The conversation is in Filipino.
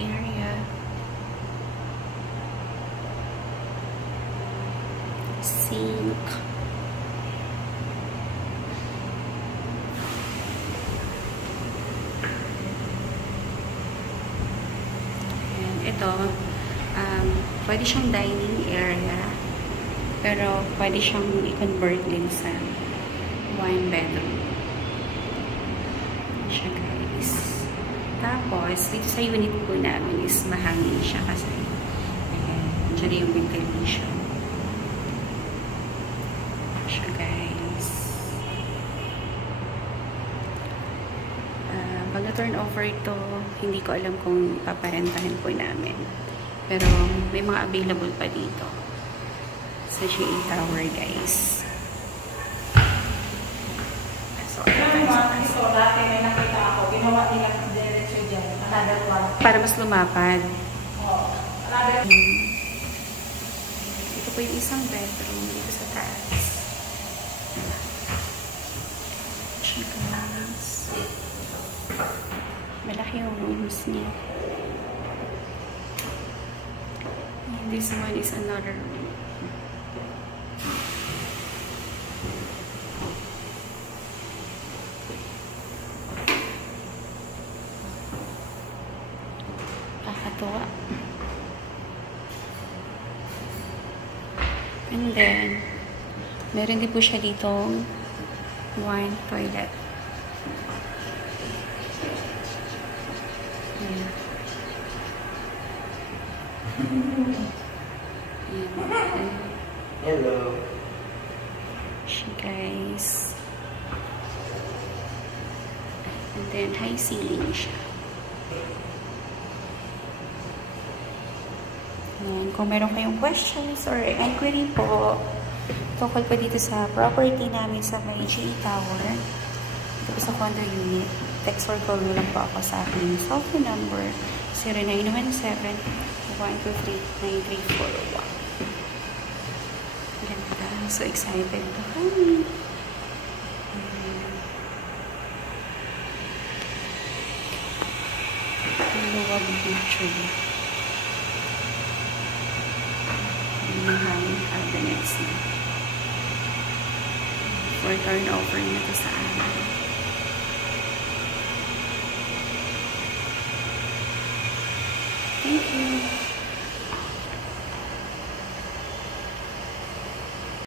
area. Sink. And ito, pwede siyang dining area, pero pwede siyang i-convert din sa one bedroom. Siya, guys. Tapos, dito sa unit po namin is mahangin siya kasi ayan, dyan yung ventilation. Siya, guys. Pag na-turn over ito, hindi ko alam kung paparentahin po namin. Pero, may mga available pa dito sa GA Tower, guys. So, dati may nakita ako, ginawa nila diretso dyan. Another one. Para mas lumapad. Oo. Another one. Ito po yung isang bedroom dito sa taas. Guys. Malaki yung rooms niya. And this one is another room. Kakatuwa. And then, meron din po siya ditong one toilet. Ayan. Ayan. Hello. Siya, guys. And then, high ceiling siya. Ayan. Kung meron kayong questions or inquiry po, tungkol po dito sa property namin sa may GA Tower, dito po sa condo unit, text or call lang po ako sa aking cellphone number 0917-123-9341. Ganda. So excited po kami. Luwag ng tree. Mahangin cabinets na. For turnover na ito sa amin. Thank you.